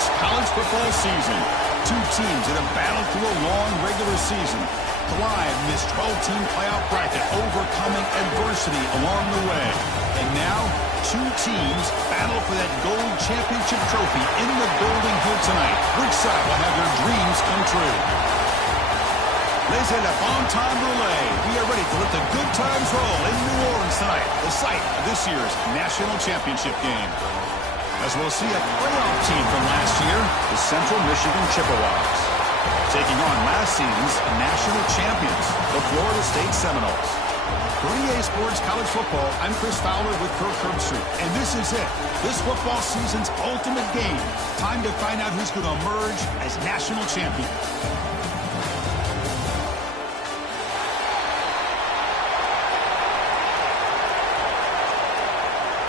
this college football season. Two teams that have battled through a long regular season, thrived in this 12-team playoff bracket, overcoming adversity along the way. And now, two teams battle for that gold championship trophy in the building here tonight. Which side will have their dreams come true? Laissez le bon temps rouler. We are ready to let the good times roll in New Orleans tonight, the site of this year's national championship game. As we'll see a playoff team from last year, the Central Michigan Chippewas, taking on last season's national champions, the Florida State Seminoles. For EA Sports College Football, I'm Chris Fowler with Kirk Herbstreit, and this is it. This football season's ultimate game. Time to find out who's going to emerge as national champion.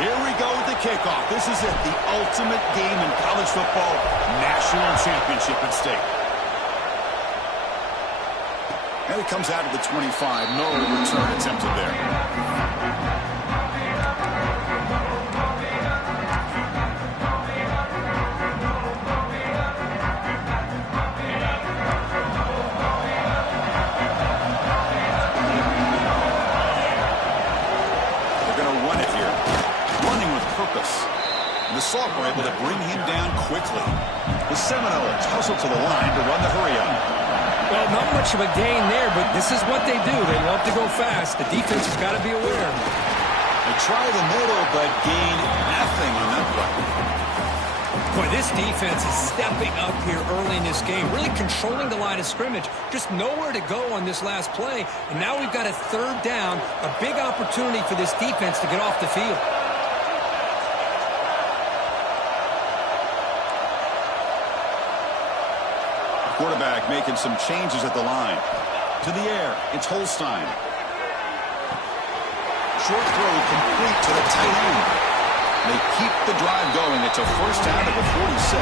Here we go with the kickoff. This is it, the ultimate game in college football, national championship at stake. And it comes out of the 25. No return attempted there. The Sault were able to bring him down quickly. The Seminoles hustle to the line to run the hurry-up. Well, not much of a gain there, but this is what they do. They love to go fast. The defense has got to be aware. They try the middle, but gain nothing on that play. Boy, this defense is stepping up here early in this game, really controlling the line of scrimmage. Just nowhere to go on this last play. And now we've got a third down, a big opportunity for this defense to get off the field. Quarterback making some changes at the line. To the air, it's Holstein. Short throw complete to the tight end. They keep the drive going. It's a first down at the 46.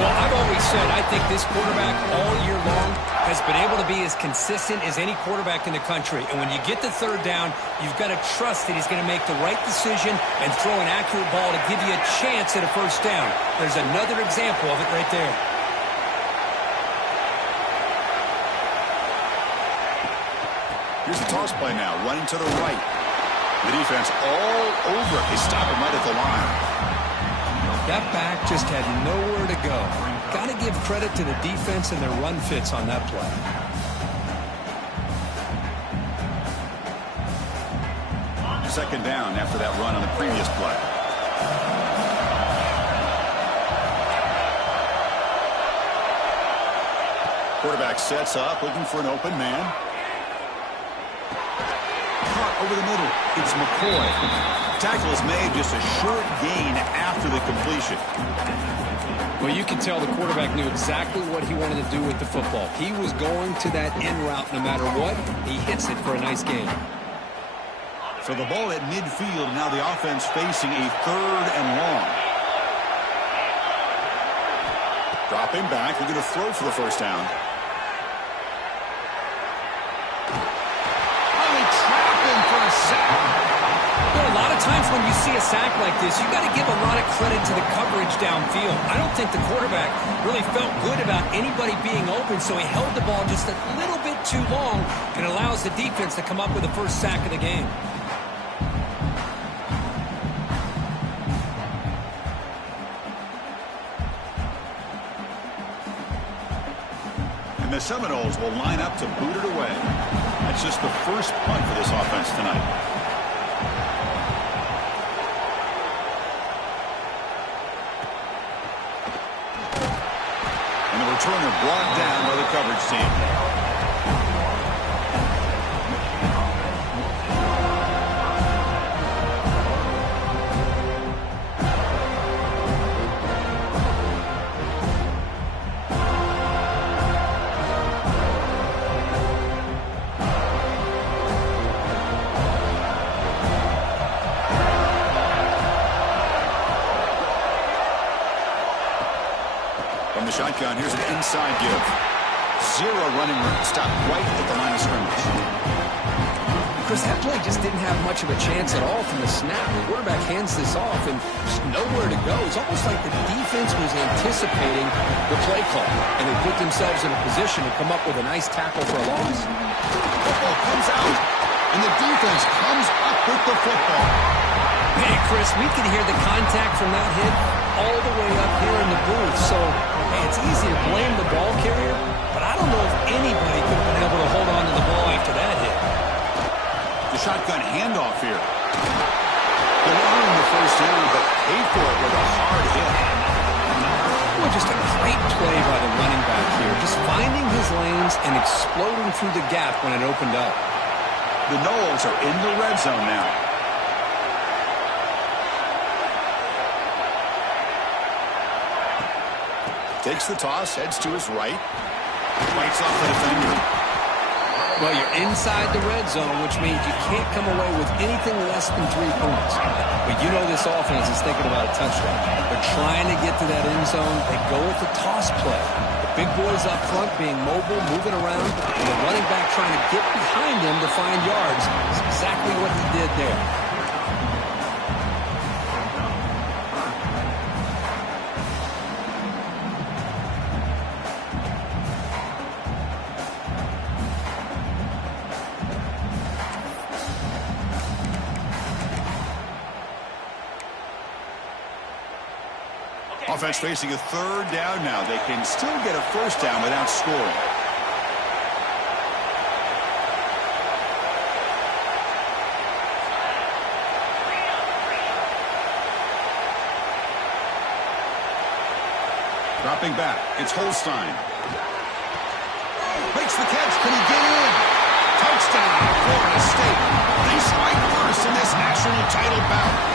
Well, I've always said I think this quarterback all year long has been able to be as consistent as any quarterback in the country. And when you get the third down, you've got to trust that he's going to make the right decision and throw an accurate ball to give you a chance at a first down. There's another example of it right there. Here's the toss play now, running to the right. The defense all over it. They stop him right at the line. That back just had nowhere to go. Got to give credit to the defense and their run fits on that play. Second down after that run on the previous play. Quarterback sets up, looking for an open man. Over the middle, it's McCoy. Tackle is made, just a short gain after the completion. Well, you can tell the quarterback knew exactly what he wanted to do with the football. He was going to that end route no matter what. He hits it for a nice gain. So the ball at midfield, and now the offense facing a third and long. Dropping back, they're going to throw for the first down. A lot of times when you see a sack like this, you've got to give a lot of credit to the coverage downfield. I don't think the quarterback really felt good about anybody being open, so he held the ball just a little bit too long and allows the defense to come up with the first sack of the game. And the Seminoles will line up to boot it away. That's just the first punt for this offense tonight. And the returner brought down by the coverage team. Shotgun, here's an inside give. Zero running room. Stop right at the line of scrimmage. Chris, that play just didn't have much of a chance at all from the snap. The quarterback hands this off and just nowhere to go. It's almost like the defense was anticipating the play call, and they put themselves in a position to come up with a nice tackle for a loss. Football comes out, and the defense comes up with the football. Hey, Chris, we can hear the contact from that hit all the way up here in the booth. So, hey, it's easy to blame the ball carrier, but I don't know if anybody could have been able to hold on to the ball after that hit. The shotgun handoff here. They won in the first down, but paid for it with a hard hit. Well, just a great play by the running back here. Just finding his lanes and exploding through the gap when it opened up. The Noles are in the red zone now. Takes the toss, heads to his right. Fights off the defender. Well, you're inside the red zone, which means you can't come away with anything less than 3 points. But you know this offense is thinking about a touchdown. They're trying to get to that end zone. They go with the toss play. The big boys up front being mobile, moving around, and the running back trying to get behind him to find yards. That's exactly what he did there. Offense facing a third down now. They can still get a first down without scoring. Dropping back. It's Holstein. Makes the catch. Can he get in? Touchdown, Florida State. They strike first in this national title bout.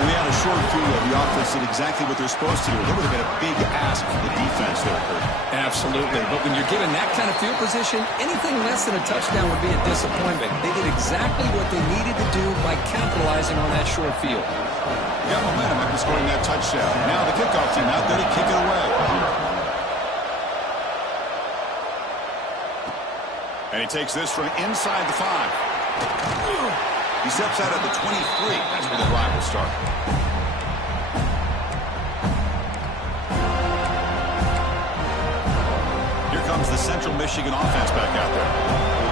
And they had a short field of the offense did exactly what they're supposed to do. That would have been a big ask for the defense there, Kurt. Absolutely. But when you're given that kind of field position, anything less than a touchdown would be a disappointment. They did exactly what they needed to do by capitalizing on that short field. Got momentum after scoring that touchdown. Now the kickoff team out there to kick it away. And he takes this from inside the 5. He steps out at the 23. That's where the drive will start. Here comes the Central Michigan offense back out there.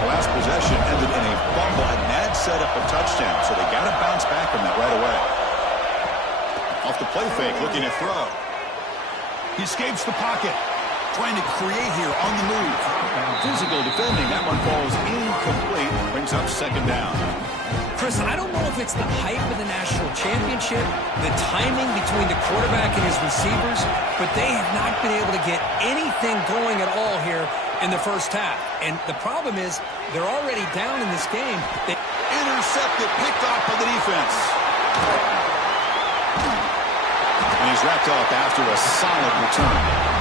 The last possession ended in a fumble, and that set up a touchdown, so they got to bounce back from that right away. Off the play fake, looking to throw. He escapes the pocket, trying to create here on the move. Physical defending. That one falls incomplete. Brings up second down. Chris, I don't know if it's the hype of the national championship, the timing between the quarterback and his receivers, but they have not been able to get anything going at all here in the first half. And the problem is they're already down in this game. They intercepted, picked off by the defense. And he's wrapped up after a solid return.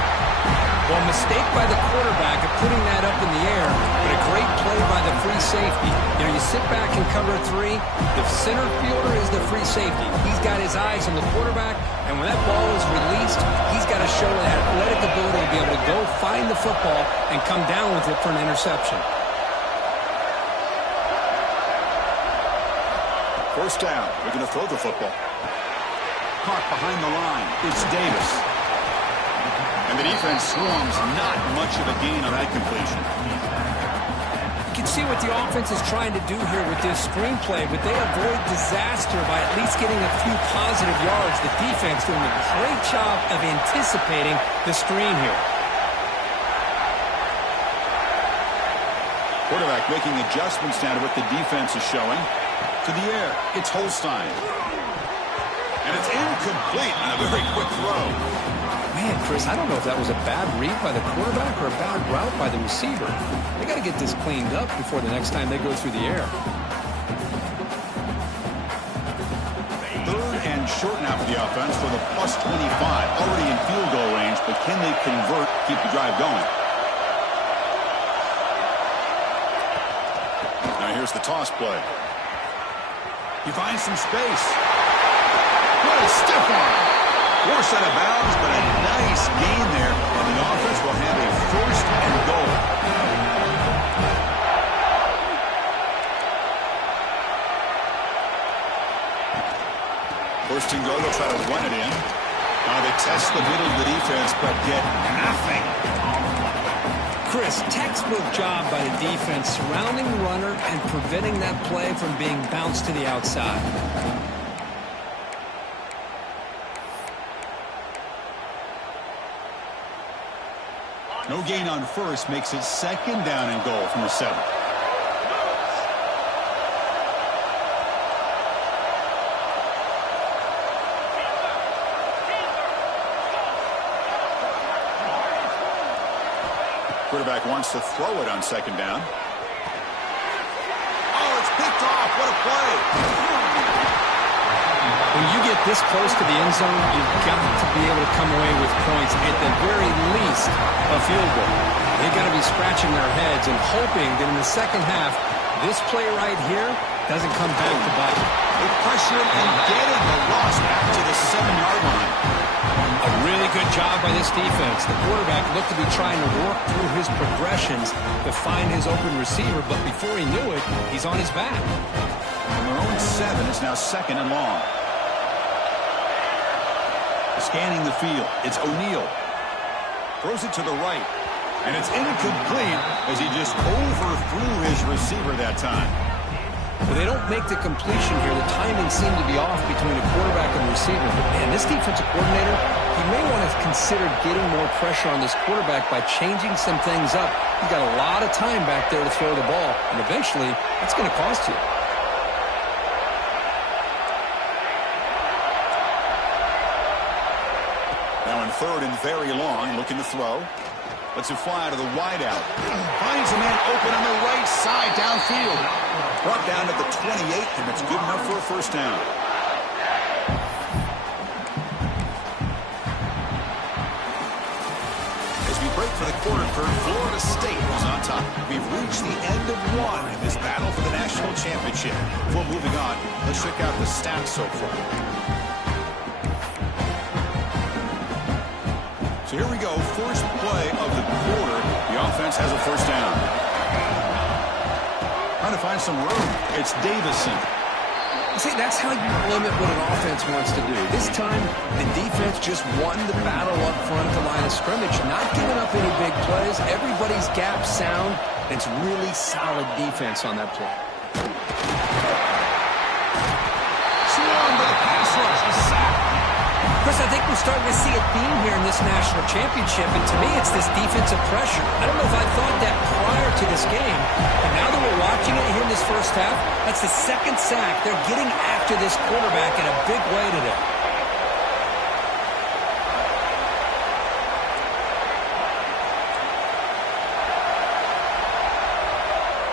Well, mistake by the quarterback of putting that up in the air, but a great play by the free safety. You know, you sit back and cover 3. The center fielder is the free safety. He's got his eyes on the quarterback, and when that ball is released, he's got to show that athletic ability to be able to go find the football and come down with it for an interception. First down. They're going to throw the football. Caught behind the line. It's Davis. And the defense swarms, not much of a gain on that completion. You can see what the offense is trying to do here with this screenplay, but they avoid disaster by at least getting a few positive yards. The defense doing a great job of anticipating the screen here. Quarterback making adjustments now to what the defense is showing. To the air, it's Holstein. And it's incomplete on a very quick throw. Man, Chris, I don't know if that was a bad read by the quarterback or a bad route by the receiver. They got to get this cleaned up before the next time they go through the air. Third and short now for the offense for the plus 25. Already in field goal range, but can they convert, keep the drive going? Now here's the toss play. He finds some space. What a stiff arm. Forced out of bounds, but a nice gain there, and the offense will have a first and goal. try to run it in. They test the middle of the defense, but get nothing. Chris, textbook job by the defense surrounding the runner and preventing that play from being bounced to the outside. No gain on first makes it second down and goal from the 7. Quarterback wants to throw it on second down. Oh, it's picked off. What a play. When you get this close to the end zone, you've got to be able to come away with points, at the very least a field goal. They've got to be scratching their heads and hoping that in the second half, this play right here doesn't come back to bite. They pressure and getting the loss back to the 7-yard line. A really good job by this defense. The quarterback looked to be trying to work through his progressions to find his open receiver, but before he knew it, he's on his back. And their own 7 is now second and long. Scanning the field, it's O'Neal. Throws it to the right, and it's incomplete as he just overthrew his receiver that time. Well, they don't make the completion here. The timing seemed to be off between the quarterback and the receiver. But, man, this defensive coordinator, he may want to consider getting more pressure on this quarterback by changing some things up. He's got a lot of time back there to throw the ball, and eventually that's going to cost you. Now in third and very long, looking to throw. Lets it fly to the wideout. Finds a man open on the right side downfield. Brought down to the 28, and it's good enough for a first down. As we break for the quarter, Kurt, Florida State is on top. We've reached the end of one in this battle for the national championship. Before moving on, let's check out the stats so far. So here we go, first play of the quarter. The offense has a first down. Trying to find some room. It's Davison. See, that's how you limit what an offense wants to do. This time, the defense just won the battle up front at the line of scrimmage, not giving up any big plays. Everybody's gap sound. It's really solid defense on that play. Swarmed by the pass rush. A sack. Chris, I think we're starting to see a theme here in this national championship, and to me it's this defensive pressure. I don't know if I thought that prior to this game, but now that we're watching it here in this first half, that's the second sack. They're getting after this quarterback in a big way today.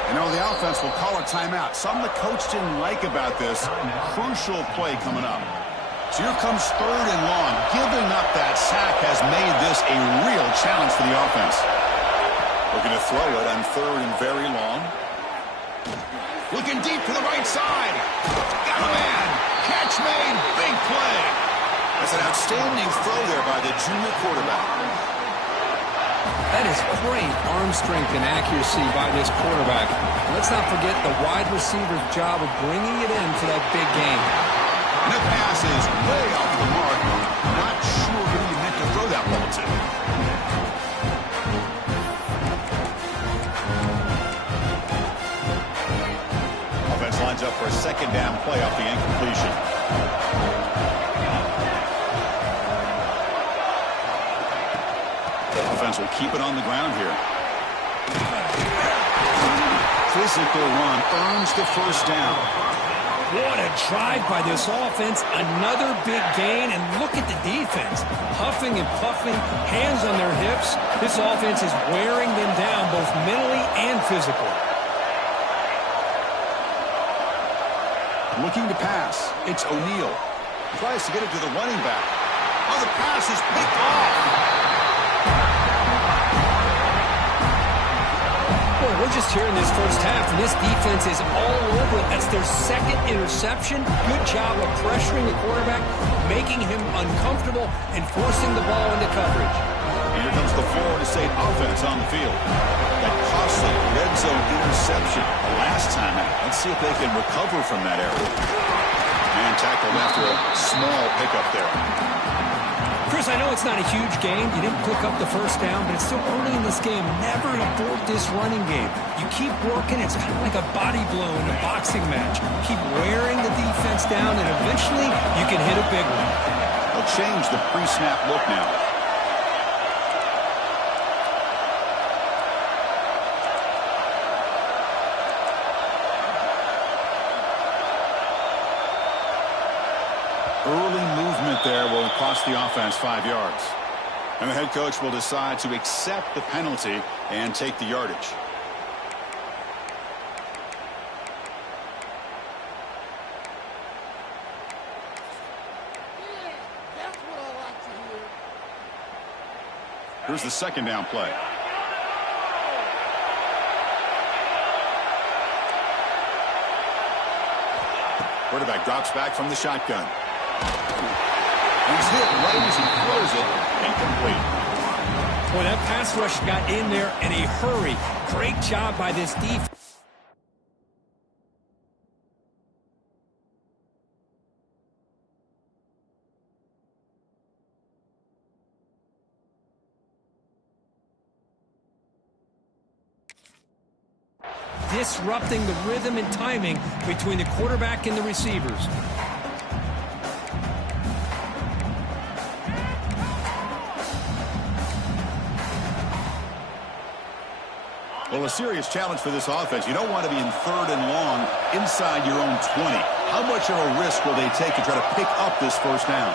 You know, the offense will call a timeout. Something the coach didn't like about this. Crucial play coming up. So here comes third and long. Giving up that sack has made this a real challenge for the offense. Looking to throw it on third and very long. Looking deep to the right side. Got a man. Catch made. Big play. That's an outstanding throw there by the junior quarterback. That is great arm strength and accuracy by this quarterback. Let's not forget the wide receiver's job of bringing it in for that big game. And the pass is way off the mark. Not sure who you meant to throw that ball to. Offense lines up for a second down play off the incompletion. The offense will keep it on the ground here. Physical run earns the first down. What a drive by this offense. Another big gain, and look at the defense. Huffing and puffing, hands on their hips. This offense is wearing them down both mentally and physically. Looking to pass. It's O'Neal. Tries to get it to the running back. Oh, the pass is picked off. We're just here in this first half, and this defense is all over it. That's their second interception. Good job of pressuring the quarterback, making him uncomfortable, and forcing the ball into coverage. Here comes the Florida State offense on the field. That costly red zone interception last time out. Let's see if they can recover from that error. And tackled after a small pickup there. Chris, I know it's not a huge game. You didn't pick up the first down, but it's still early in this game. Never abort this running game. You keep working. It's kind of like a body blow in a boxing match. Keep wearing the defense down, and eventually you can hit a big one. They'll change the pre-snap look now. Early movement there will cost the offense 5 yards. And the head coach will decide to accept the penalty and take the yardage. Here's the second down play. Quarterback drops back from the shotgun. He's hit right as he throws it, incomplete. Boy, that pass rush got in there in a hurry. Great job by this defense. Disrupting the rhythm and timing between the quarterback and the receivers. Well, a serious challenge for this offense. You don't want to be in 3rd and long inside your own 20. How much of a risk will they take to try to pick up this first down?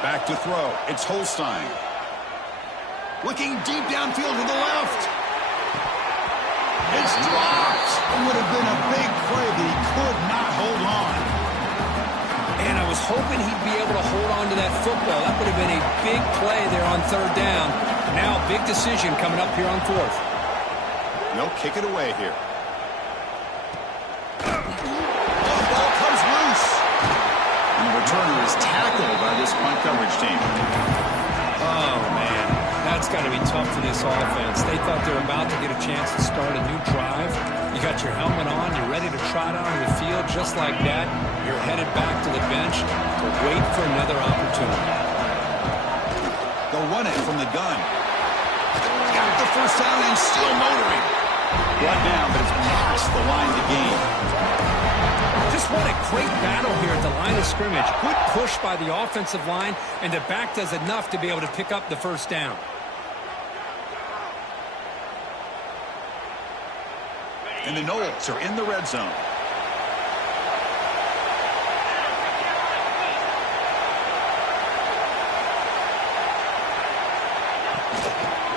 Back to throw. It's Holstein. Looking deep downfield to the left. It's dropped. It would have been a big play, but he could not hold on. And I was hoping he'd be able to hold on to that football. That would have been a big play there on 3rd down. Now, big decision coming up here on 4th. They'll kick it away here. The ball comes loose. And the returner is tackled by this punt coverage team. Oh, man. That's got to be tough for this offense. They thought they were about to get a chance to start a new drive. You got your helmet on. You're ready to trot out on the field just like that. You're headed back to the bench to wait for another opportunity. They'll run it from the gun. Got the first down and still motoring. Brought down, but it's past the line to gain. Just what a great battle here at the line of scrimmage. Good push by the offensive line, and the back does enough to be able to pick up the first down. And the Knowles are in the red zone.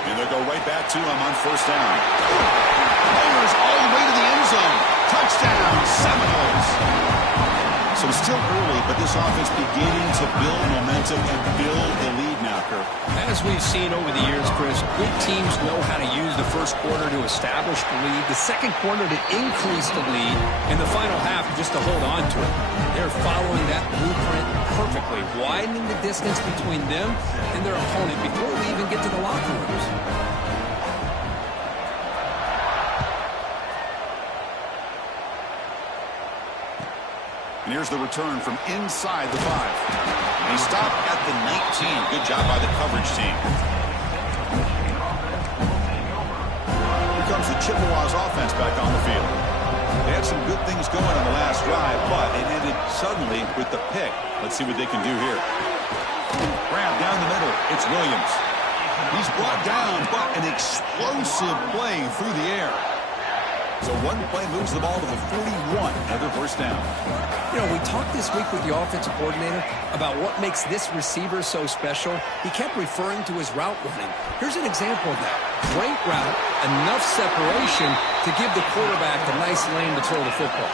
And they'll go right back to him on first down. Players all the way to the end zone. Touchdown, Seminoles. So still early, but this offense beginning to build momentum and build a lead now, Kirk. As we've seen over the years, Chris, good teams know how to use the first quarter to establish the lead, the second quarter to increase the lead, and the final half just to hold on to it. They're following that blueprint perfectly, widening the distance between them and their opponent before we even get to the locker rooms. And here's the return from inside the 5. He stopped at the 19. Good job by the coverage team. Here comes the Chippewas offense back on the field. They had some good things going on the last drive, but it ended suddenly with the pick. Let's see what they can do here. Grab down the middle. It's Williams. He's brought down, but an explosive play through the air. So one play moves the ball to the 41. Another first down. You know, we talked this week with the offensive coordinator about what makes this receiver so special. He kept referring to his route running. Here's an example of that. Great route, enough separation to give the quarterback a nice lane to throw the football.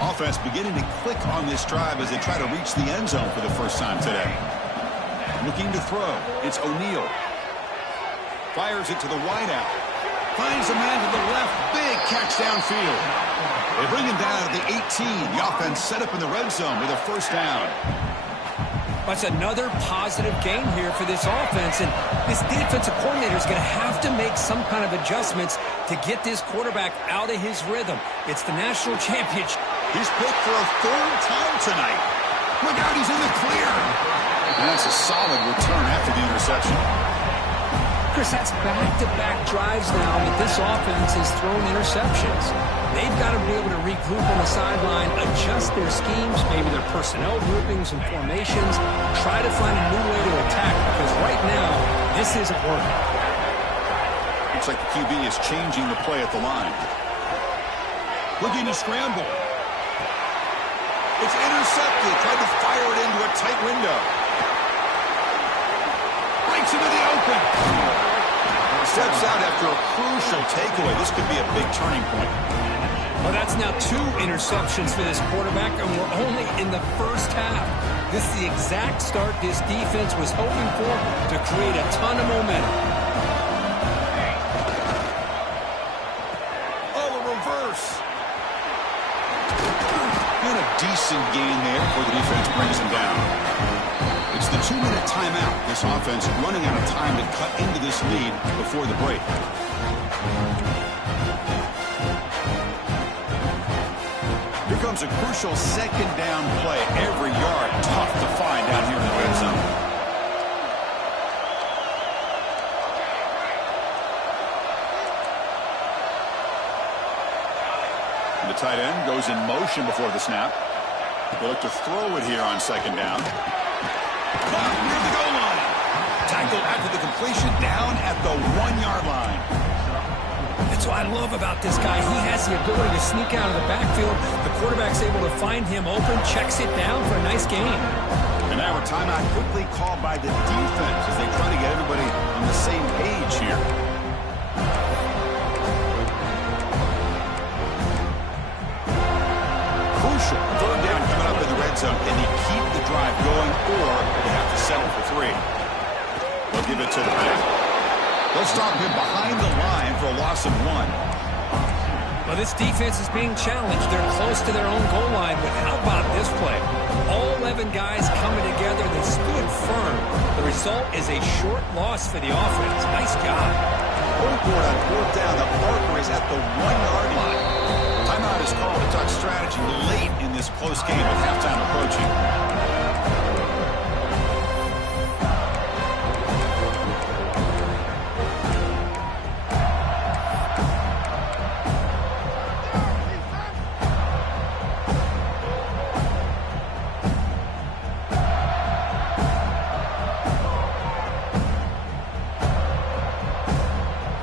Offense beginning to click on this drive as they try to reach the end zone for the first time today. Looking to throw. It's O'Neal. Fires it to the wideout. Finds a man to the left. Big catch downfield. They bring him down at the 18. The offense set up in the red zone with a first down. That's another positive game here for this offense, and this defensive coordinator is going to have to make some kind of adjustments to get this quarterback out of his rhythm. It's the national championship. He's picked for a third time tonight. Look out, he's in the clear. And that's a solid return after the interception. Chris, that's back-to-back drives now that this offense has thrown interceptions. They've got to be able to regroup on the sideline, adjust their schemes, maybe their personnel groupings and formations, try to find a new way to attack, because right now, this isn't working. Looks like the QB is changing the play at the line. Looking to scramble. It's intercepted. Tried to fire it into a tight window. Breaks into the open. Steps out after a crucial takeaway. This could be a big turning point. Well, that's now 2 interceptions for this quarterback, and we're only in the first half. This is the exact start this defense was hoping for to create a ton of momentum. Oh, a reverse. And a decent gain there before the defense brings him down. It's the 2-minute timeout. This offense running out of time to cut into this lead before the break. Here comes a crucial second down play. Every yard tough to find down here in the red zone. The tight end goes in motion before the snap. They look to throw it here on second down. Caught near the goal line. Tackled after the completion down at the 1-yard line. That's what I love about this guy. He has the ability to sneak out of the backfield. The quarterback's able to find him open, checks it down for a nice gain. And now a timeout quickly called by the defense as they try to get everybody on the same page here. Crucial. Third down coming up in the red zone. Can they keep the drive going, or they have to settle for 3? They'll give it to the back. They'll stop him behind the line for a loss of 1. Well, this defense is being challenged. They're close to their own goal line, but how about this play? All 11 guys coming together. They stood firm. The result is a short loss for the offense. Nice job. Home court on 4th down. The marker is at the 1-yard line. Timeout is called to talk strategy late in this close game with halftime approaching.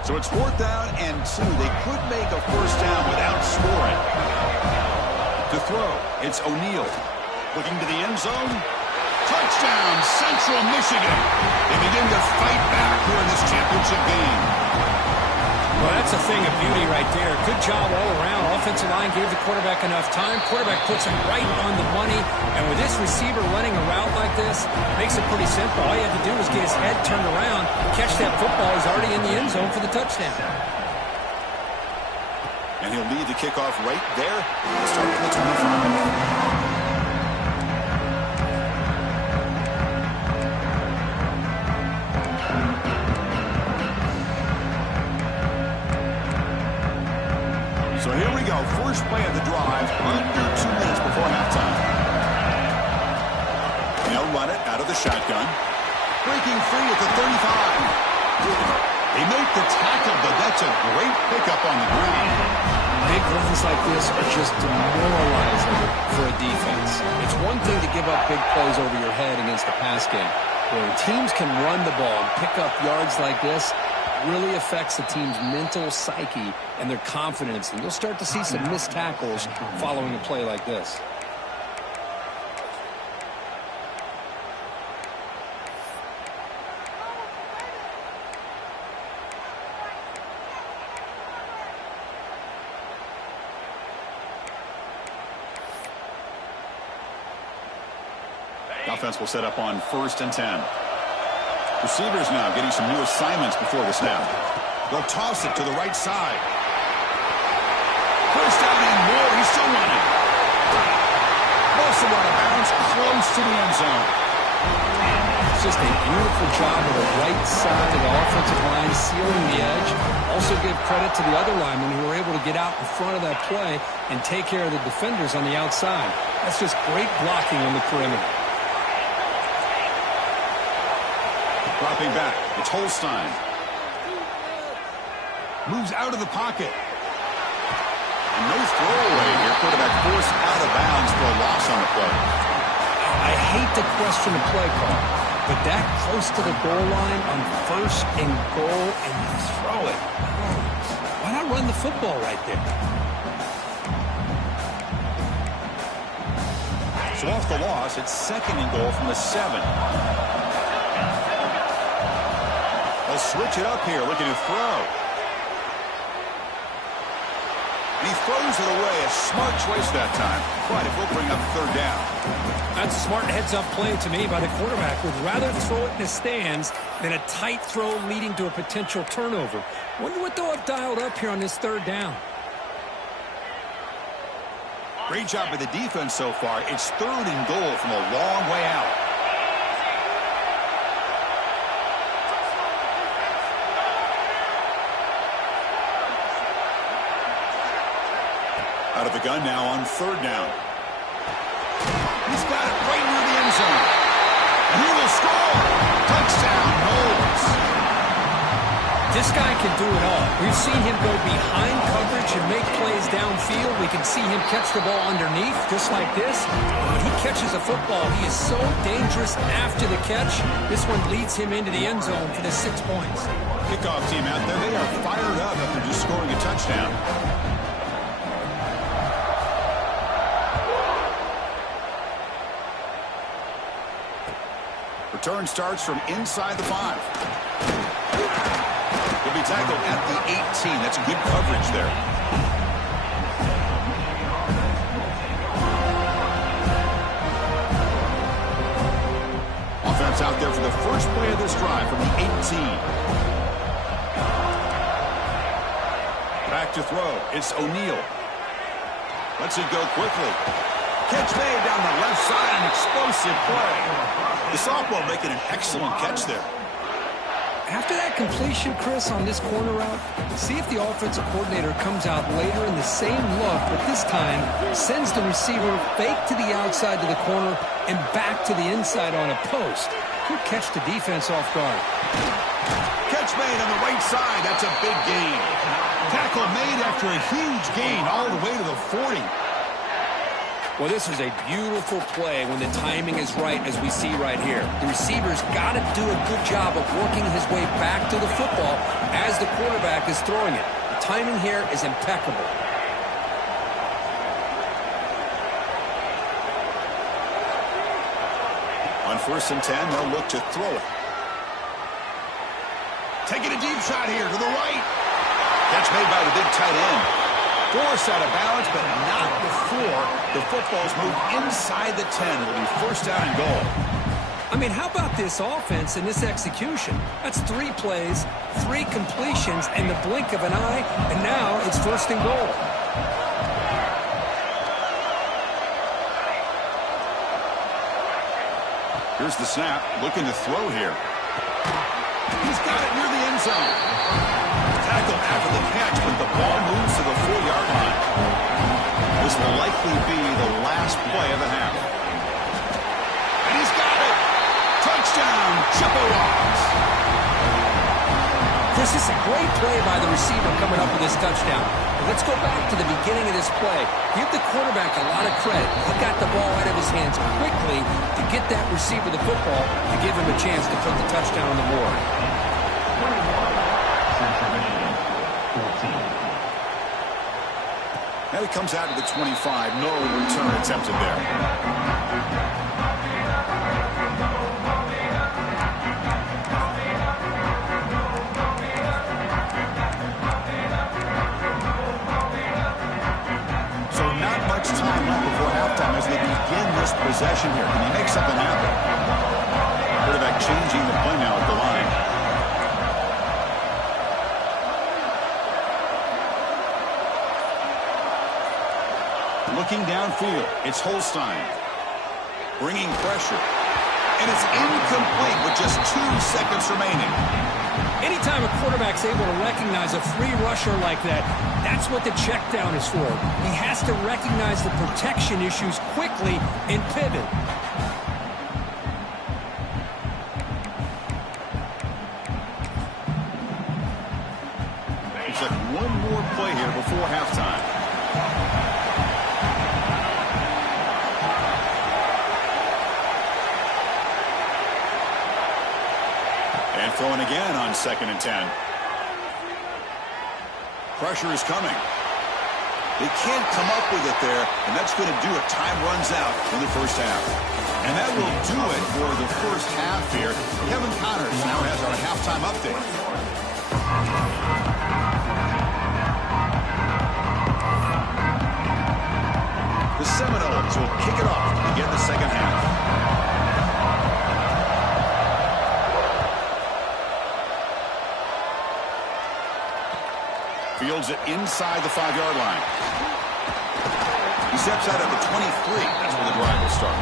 So it's 4th down and 2. They could make a first down without scoring. To throw, it's O'Neal. Looking to the end zone. Touchdown, Central Michigan. They begin to fight back here in this championship game. Well, that's a thing of beauty right there. Good job all around. Offensive line gave the quarterback enough time. Quarterback puts him right on the money. And with this receiver running a route like this, makes it pretty simple. All you have to do is get his head turned around, catch that football. He's already in the end zone for the touchdown. And he'll lead the kickoff right there. We'll start at the 25. So here we go. First play of the drive, under 2 minutes before halftime. They'll run it out of the shotgun. Breaking free at the 35. They make the tackle, but that's a great pickup on the ground. Big runs like this are just demoralizing for a defense. It's one thing to give up big plays over your head against the pass game. When teams can run the ball and pick up yards like this, really affects the team's mental psyche and their confidence. And you'll start to see some missed tackles following a play like this. The offense will set up on 1st and 10. Receivers now getting some new assignments before the snap. They'll toss it to the right side. First down and more. He's still running. Most of out of bounds, close to the end zone. It's just a beautiful job of the right side of the offensive line, sealing the edge. Also give credit to the other linemen who were able to get out in front of that play and take care of the defenders on the outside. That's just great blocking on the perimeter. Dropping back, it's Holstein. Moves out of the pocket. And no throwaway here. Quarterback forced out of bounds for a loss on the play. I hate to question the play call, but that close to the goal line on 1st and goal and you throw it. Why not run the football right there? So off the loss, it's 2nd and goal from the 7. They'll switch it up here, looking to throw. And he throws it away. A smart choice that time. But it will bring up 3rd down. That's a smart heads-up play to me by the quarterback. Would rather throw it in the stands than a tight throw leading to a potential turnover. Wonder what they'll have dialed up here on this 3rd down. Great job by the defense so far. It's 3rd and goal from a long way out. Out of the gun now on 3rd down. He's got it right near the end zone. And he will score. Touchdown, Knowles. This guy can do it all. We've seen him go behind coverage and make plays downfield. We can see him catch the ball underneath, just like this. When he catches a football, he is so dangerous after the catch. This one leads him into the end zone for the 6 points. Kickoff team out there. They are fired up after just scoring a touchdown. Return starts from inside the 5. He'll be tackled at the 18. That's good coverage there. Offense out there for the first play of this drive from the 18. Back to throw. It's O'Neal. Lets it go quickly. Catch made down the left side. An explosive play. The sophomore making an excellent catch there. After that completion, Chris, on this corner route, see if the offensive coordinator comes out later in the same look, but this time sends the receiver fake to the outside to the corner and back to the inside on a post. Could catch the defense off guard. Catch made on the right side. That's a big gain. Tackle made after a huge gain all the way to the 40. Well, this is a beautiful play when the timing is right, as we see right here. The receiver's got to do a good job of working his way back to the football as the quarterback is throwing it. The timing here is impeccable. On 1st and 10, they'll look to throw it. Taking a deep shot here to the right. Catch made by the big tight end. Forced out of balance, but not before the football's moved inside the 10. It'll be 1st down and goal. I mean, how about this offense and this execution? That's 3 plays, 3 completions in the blink of an eye, and now it's 1st and goal. Here's the snap, looking to throw here. He's got it near the end zone. Tackle after the catch, but the ball moves to the 4-yard line. This will likely be the last play of the half. And he's got it. Touchdown, Chippewas. This is a great play by the receiver coming up with this touchdown. But let's go back to the beginning of this play. Give the quarterback a lot of credit. He got the ball out of his hands quickly to get that receiver the football to give him a chance to put the touchdown on the board. Now he comes out to the 25. No return attempted there. So not much time left before halftime as they begin this possession here. Can he make something happen? Quarterback changing the play now at the line. Looking downfield, it's Holstein. Bringing pressure. And it's incomplete with just 2 seconds remaining. Anytime a quarterback's able to recognize a free rusher like that, that's what the check down is for. He has to recognize the protection issues quickly and pivot. It's like one more play here before halftime. And throwing again on 2nd and 10. Pressure is coming. They can't come up with it there, and that's going to do it. Time runs out in the first half. And that will do it for the first half here. Kevin Connors now has our halftime update. The Seminoles will kick it off to begin the second half. Fields it inside the 5-yard line. He steps out at the 23. That's where the drive will start.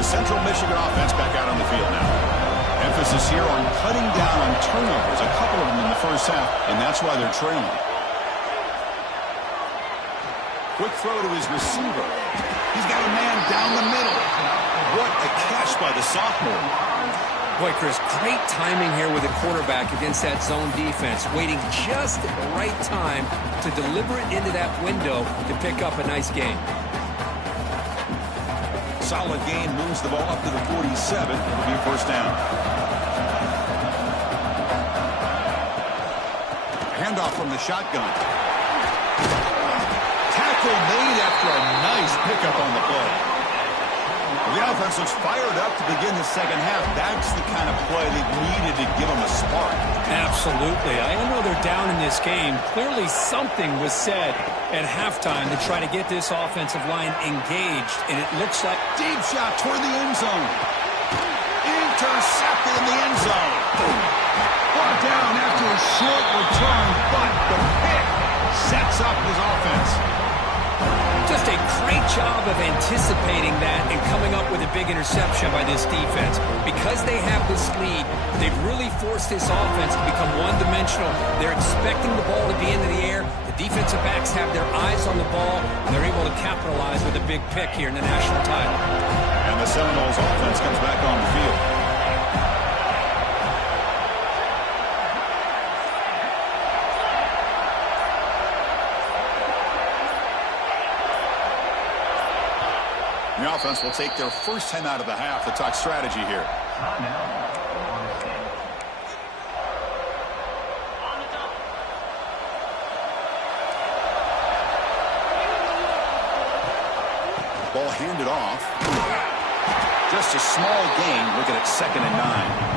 The Central Michigan offense back out on the field now. Emphasis here on cutting down on turnovers, a couple of them in the first half, and that's why they're trailing. Quick throw to his receiver. He's got a man down the middle. What a catch by the sophomore. Boy, Chris, great timing here with the quarterback against that zone defense, waiting just at the right time to deliver it into that window to pick up a nice gain. Solid gain, moves the ball up to the 47. It'll be a first down. Handoff from the shotgun. Tackle made after a nice pickup on the play. The offense looks fired up to begin the second half. That's the kind of play they've needed to give them a spark. Absolutely. I know they're down in this game. Clearly something was said at halftime to try to get this offensive line engaged, and it looks like... Deep shot toward the end zone. Intercepted in the end zone. Brought down after a short return, but the pick sets up his offense. Just a great job of anticipating that and coming up with a big interception by this defense. Because they have this lead, they've really forced this offense to become one-dimensional. They're expecting the ball to be into the air. The defensive backs have their eyes on the ball, and they're able to capitalize with a big pick here in the national title. And the Seminoles offense comes back on the field. The offense will take their first 10 out of the half to talk strategy here. Ball handed off. Just a small gain. Looking at 2nd and 9.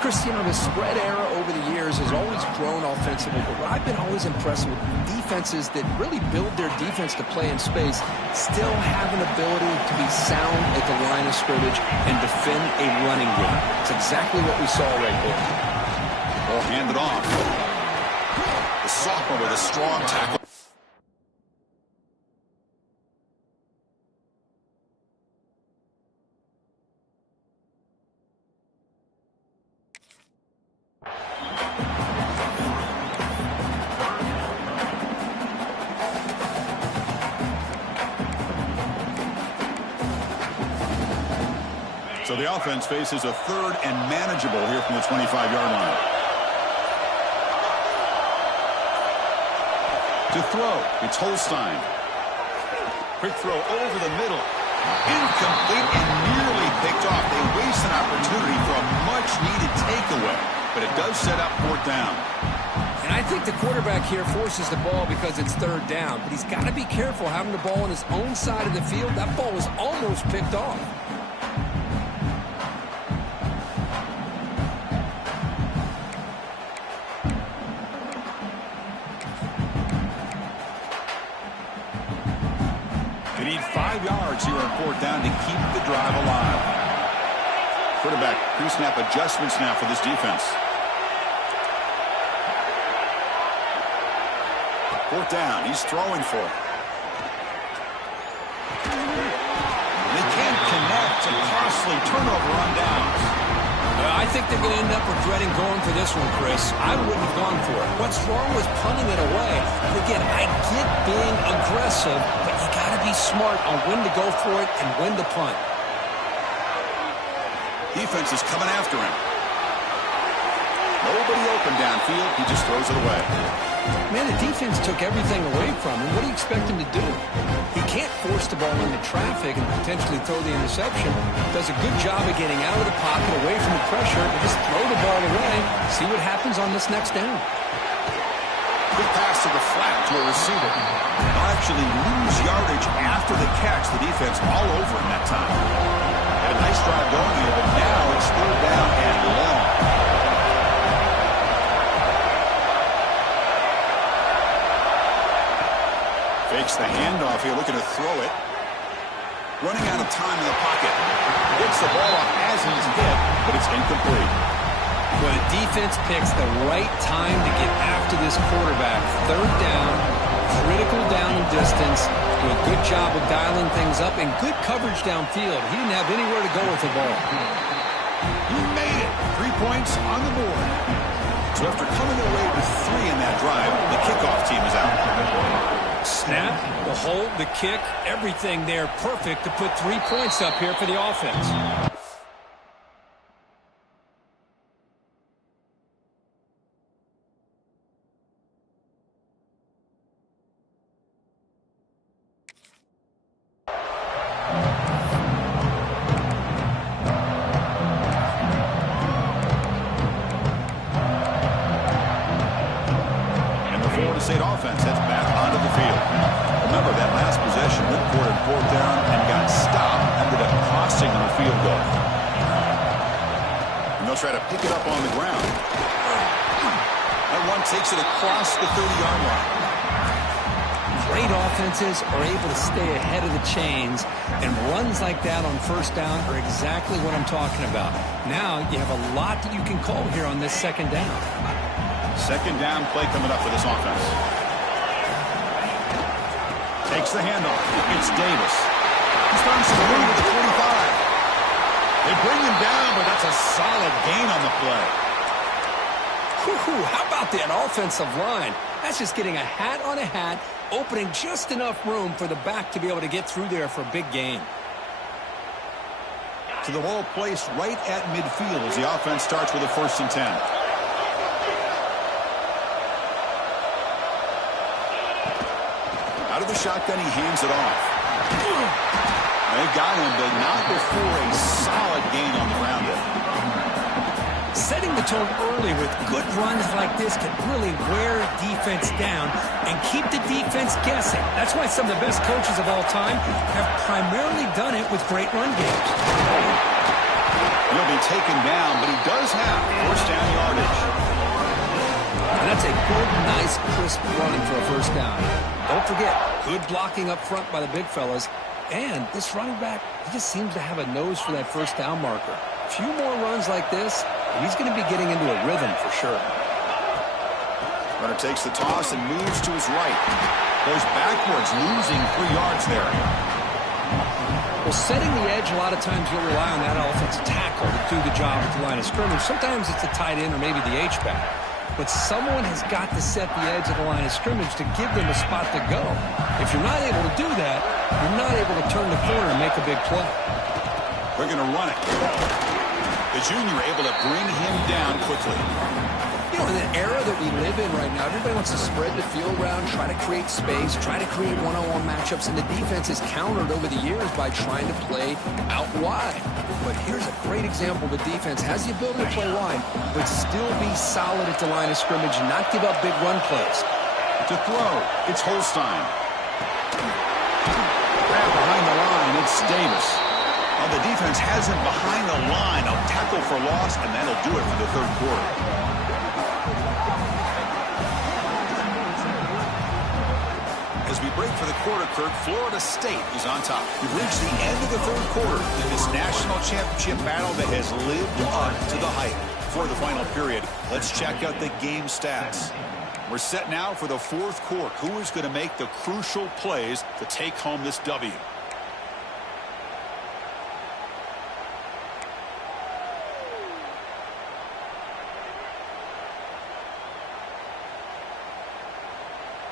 Chris, you know, the spread era over the years has always grown offensively, but what I've been always impressed with defenses that really build their defense to play in space still have an ability to be sound at the line of scrimmage and defend a running game. It's exactly what we saw right there. Ball handed off. The sophomore with a strong tackle. So the offense faces a 3rd and manageable here from the 25-yard line. To throw, it's Holstein. Quick throw over the middle. Incomplete and nearly picked off. They waste an opportunity for a much-needed takeaway, but it does set up 4th down. And I think the quarterback here forces the ball because it's 3rd down, but he's got to be careful having the ball on his own side of the field. That ball was almost picked off. They need 5 yards here on 4th down to keep the drive alive. Quarterback pre-snap adjustments now for this defense. Fourth down. He's throwing for it. They can't connect. A costly turnover on downs. I think they're going to end up regretting going for this one, Chris. I wouldn't have gone for it. What's wrong with punting it away? And again, I get being aggressive, but you got to be smart on when to go for it and when to punt. Defense is coming after him. Nobody open downfield. He just throws it away. Man, the defense took everything away from him. What do you expect him to do? He can't force the ball into traffic and potentially throw the interception. Does a good job of getting out of the pocket, away from the pressure, and just throw the ball away. See what happens on this next down. Good pass to the flat to a receiver. They'll actually lose yardage after the catch. The defense all over him that time. Had a nice drive going here, but now it's third down and long. Fakes the handoff here, looking to throw it. Running out of time in the pocket. Gets the ball off as he's hit, but it's incomplete. Well, the defense picks the right time to get after this quarterback. Third down, critical down and distance. Do a good job of dialing things up and good coverage downfield. He didn't have anywhere to go with the ball. He made it. 3 points on the board. So after coming away with 3 in that drive, the kickoff team is out. Snap, the hold, the kick, everything there perfect to put 3 points up here for the offense. State offense heads back onto the field. Remember, that last possession, midcourt and fourth down, and got stopped, ended up costing them a field goal. And they'll try to pick it up on the ground. That one takes it across the 30-yard line. Great offenses are able to stay ahead of the chains, and runs like that on first down are exactly what I'm talking about. Now you have a lot that you can call here on this second down. Second down play coming up for this offense. Takes the handoff. It's Davis. He's found some room at the 45. They bring him down, but that's a solid gain on the play. How about that offensive line? That's just getting a hat on a hat, opening just enough room for the back to be able to get through there for a big gain. To the ball placed right at midfield as the offense starts with a 1st and 10. Out of the shotgun, he hands it off. They got him, but not before a solid gain on the ground there. Setting the tone early with good runs like this can really wear a defense down and keep the defense guessing. That's why some of the best coaches of all time have primarily done it with great run games. He'll be taken down, but he does have first down yardage. And that's a good, nice, crisp run for a first down. Don't forget, good blocking up front by the big fellas. And this running back, he just seems to have a nose for that first down marker. A few more runs like this, and he's going to be getting into a rhythm for sure. Runner takes the toss and moves to his right. Goes backwards, losing 3 yards there. Well, setting the edge, a lot of times you'll rely on that offensive tackle to do the job at the line of scrimmage. Sometimes it's the tight end or maybe the H-back. But someone has got to set the edge of the line of scrimmage to give them a spot to go. If you're not able to do that, you're not able to turn the corner and make a big play. They're going to run it. The junior able to bring him down quickly. You know, in the era that we live in right now, everybody wants to spread the field around, try to create space, try to create one-on-one matchups, and the defense is countered over the years by trying to play out wide. But here's a great example. The defense has the ability to play wide, but still be solid at the line of scrimmage and not give up big run plays. To throw, it's Holstein. Grab behind the line, it's Davis. Well, the defense has him behind the line. A tackle for loss, and that'll do it for the third quarter. As we break for the quarter, Kirk, Florida State is on top. We've reached the end of the third quarter in this national championship battle that has lived up to the hype. For the final period, let's check out the game stats. We're set now for the fourth quarter. Who is going to make the crucial plays to take home this W?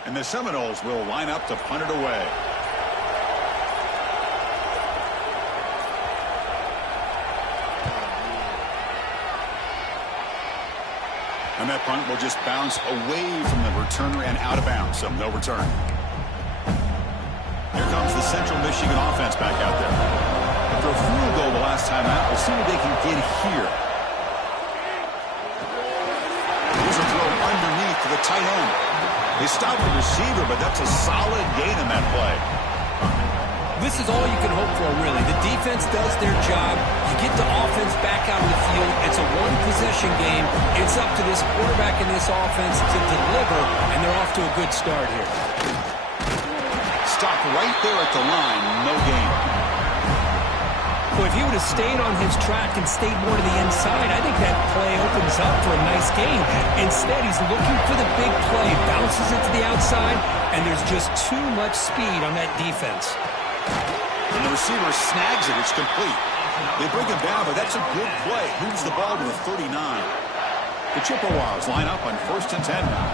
And the Seminoles will line up to punt it away. And that punt will just bounce away from the returner and out of bounds, so no return. Here comes the Central Michigan offense back out there. After a field goal the last time out, we'll see what they can get here. Here's a throw underneath to the tight end. They stop the receiver, but that's a solid gain in that play. This is all you can hope for, really. The defense does their job. You get the offense back out of the field. It's a one-possession game. It's up to this quarterback and this offense to deliver, and they're off to a good start here. Stop right there at the line. No gain. Well, if he would have stayed on his track and stayed more to the inside, I think that play opens up for a nice gain. Instead, he's looking for the big play, bounces it to the outside, and there's just too much speed on that defense. And the receiver snags it. It's complete. They bring him down, but that's a good play. Moves the ball to the 39. The Chippewas line up on 1st and 10 now.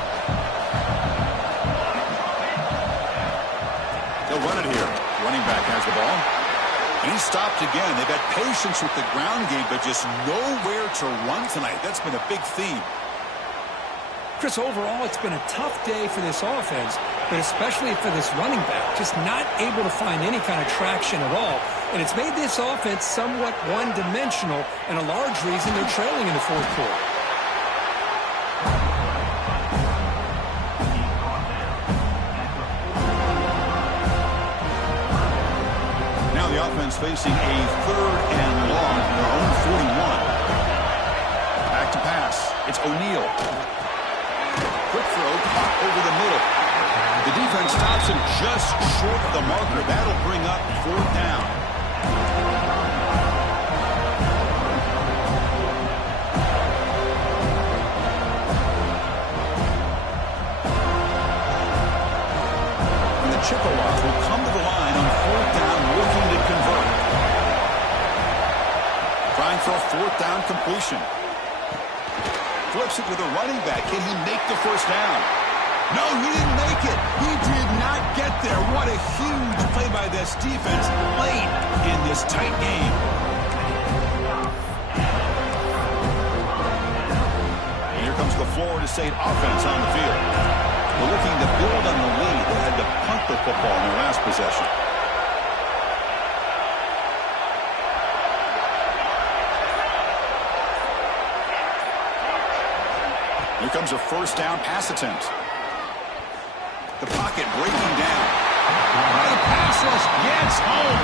They'll run it here. Running back has the ball. And he's stopped again. They've had patience with the ground game, but just nowhere to run tonight. That's been a big theme. Chris, overall, it's been a tough day for this offense, but especially for this running back. Just not able to find any kind of traction at all. And it's made this offense somewhat one-dimensional, and a large reason they're trailing in the fourth quarter. Now the offense facing a 3rd and long, their own 41. Back to pass. It's O'Neal. Quick throw, caught over the middle. The defense stops him just short of the marker. That'll bring up 4th down. And the Chippewas will come to the line on 4th down, looking to convert. Trying for a 4th down completion. Flips it to the running back. Can he make the 1st down? No, he didn't make it. He did not get there. What a huge play by this defense late in this tight game. And here comes the Florida State offense on the field. They're looking to build on the lead. They had to punt the football in their last possession. Here comes a 1st down pass attempt. The pocket breaking down. The pass rush gets home.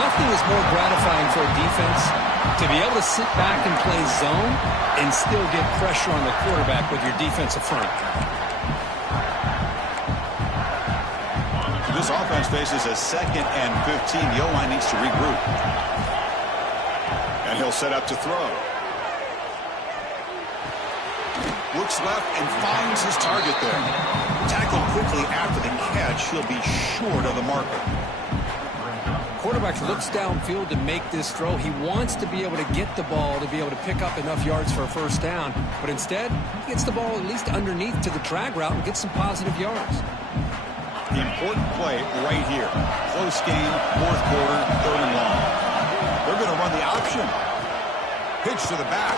Nothing is more gratifying for a defense to be able to sit back and play zone and still get pressure on the quarterback with your defensive front. This offense faces a 2nd and 15. The O-line needs to regroup. And he'll set up to throw. Looks left and finds his target there. Tackled quickly after the catch. He'll be short of the marker. Quarterback looks downfield to make this throw. He wants to be able to get the ball to be able to pick up enough yards for a 1st down. But instead, he gets the ball at least underneath to the drag route and gets some positive yards. The important play right here. Close game, 4th quarter, 3rd and long. They're going to run the option. Pitch to the back.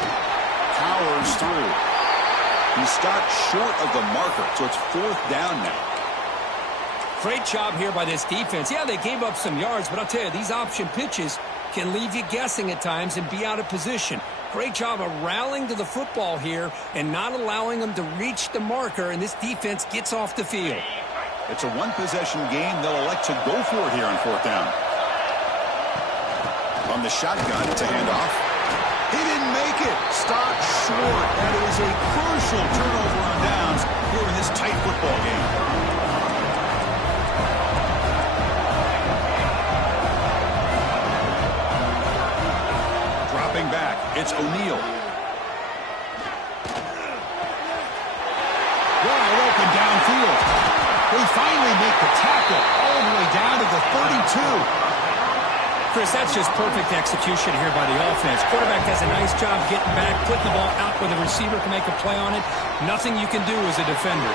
Powers through. He stopped short of the marker, so it's 4th down now. Great job here by this defense. Yeah, they gave up some yards, but I'll tell you, these option pitches can leave you guessing at times and be out of position. Great job of rallying to the football here and not allowing them to reach the marker, and this defense gets off the field. It's a one-possession game. They'll elect to go for it here on 4th down. On the shotgun, it's a handoff. He didn't make it. Stopped short. That is a crucial turnover on downs here in this tight football game. Dropping back, it's O'Neal. tackle all the way down to the 32. Chris, that's just perfect execution here by the offense. Quarterback does a nice job getting back, putting the ball out where the receiver can make a play on it. Nothing you can do as a defender.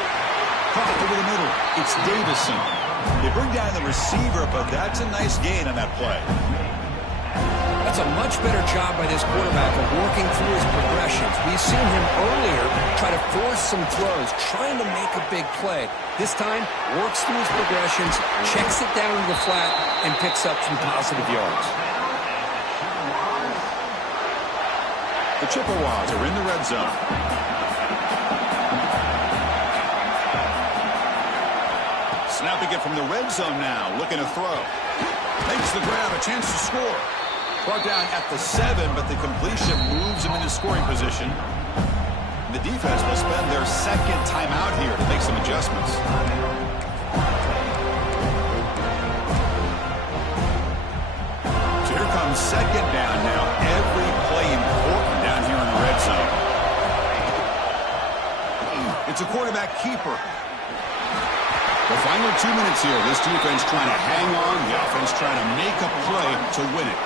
Caught over the middle. It's Davison. They bring down the receiver, but that's a nice gain on that play. That's a much better job by this quarterback of working through his progressions. We've seen him earlier try to force some throws, trying to make a big play. This time, works through his progressions, checks it down to the flat, and picks up some positive yards. The Chippewas are in the red zone. Snapping it from the red zone now, looking to throw. Makes the grab, a chance to score. Brought down at the 7, but the completion moves him into scoring position. The defense will spend their second timeout here to make some adjustments. So here comes second down now. Every play important down here in the red zone. It's a quarterback keeper. The final 2 minutes here. This defense trying to hang on. The offense trying to make a play to win it.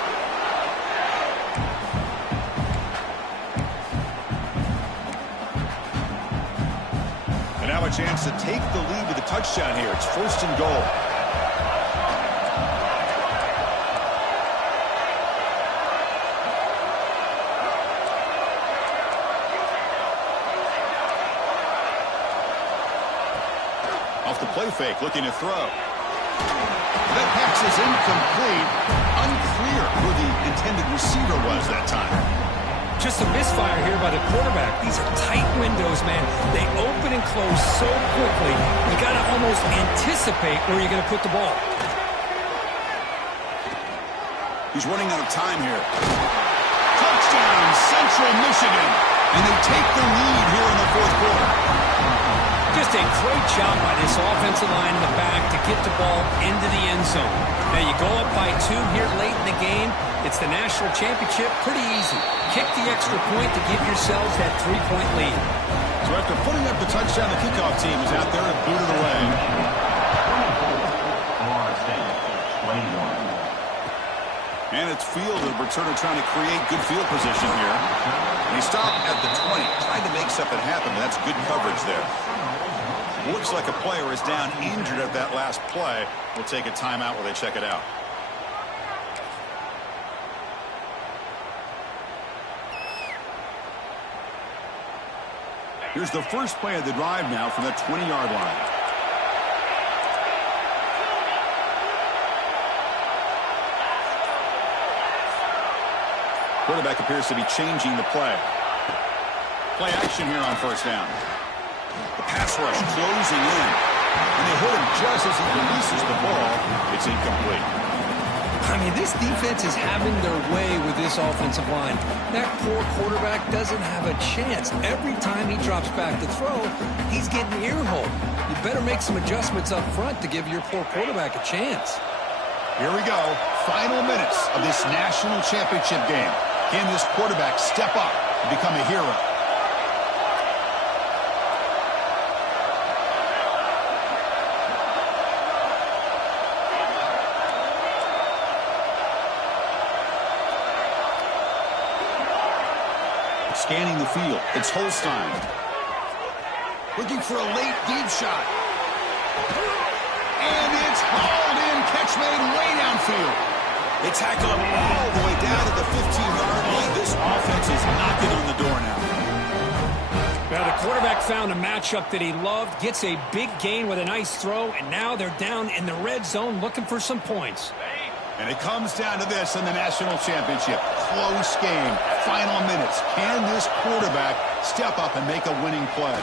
And now a chance to take the lead with a touchdown here. It's 1st and goal. Off the play fake, looking to throw. That pass is incomplete. Unclear who the intended receiver was that time. Just a misfire here by the quarterback. These are tight windows, man. They open and close so quickly, you got to almost anticipate where you're going to put the ball. He's running out of time here. Touchdown, Central Michigan. And they take the lead here in the 4th quarter. Just a great job by this offensive line in the back to get the ball into the end zone. Now you go up by 2 here late in the game. It's the national championship. Pretty easy. Kick the extra point to give yourselves that 3-point lead. So after putting up the touchdown, the kickoff team is out there to boot it away. And it's field, the returner trying to create good field position here. And he stopped at the 20, trying to make something happen. That's good coverage there. Looks like a player is down injured at that last play. We'll take a timeout while they check it out. Here's the first play of the drive now from the 20-yard line. Quarterback appears to be changing the play. Play action here on 1st down. The pass rush closing in. And they hit him just as he releases the ball. It's incomplete. I mean, this defense is having their way with this offensive line. That poor quarterback doesn't have a chance. Every time he drops back to throw, he's getting ear-hole. You better make some adjustments up front to give your poor quarterback a chance. Here we go. Final minutes of this national championship game. Can this quarterback step up and become a hero? Scanning the field. It's Holstein. Looking for a late deep shot. And it's hauled in. Catch made way downfield. They tackle him all the way down to the 15-yard line. This offense is knocking on the door now. Now the quarterback found a matchup that he loved, gets a big gain with a nice throw, and now they're down in the red zone looking for some points. And it comes down to this in the national championship. Close game. Final minutes. Can this quarterback step up and make a winning play?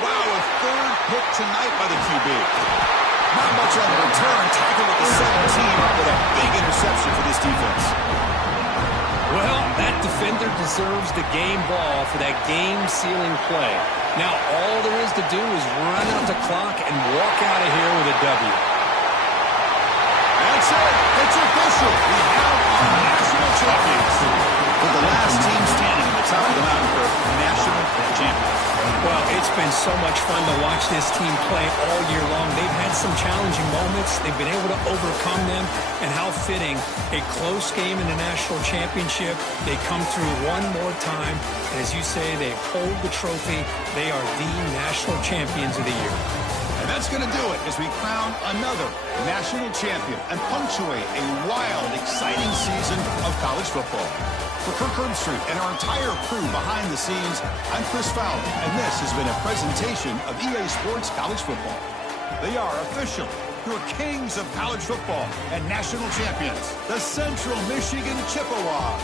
Wow, a 3rd pick tonight by the QB. Not much on the return. Tackled at the 17 with a big interception for this defense. Well, that defender deserves the game ball for that game-sealing play. Now all there is to do is run out the clock and walk out of here with a W. That's it. It's official. We have our national champions. With the last team standing at the top of the mountain for national champions. Well, it's been so much fun to watch this team play all year long. They've had some challenging moments. They've been able to overcome them. And how fitting, a close game in the national championship. They come through one more time. And as you say, they hold the trophy. They are the national champions of the year. And that's going to do it as we crown another national champion and punctuate a wild, exciting season of college football. For Kirk Herbstreit and our entire crew behind the scenes, I'm Chris Fowler, and this has been a presentation of EA Sports College Football. They are official, your kings of college football and national champions, the Central Michigan Chippewas.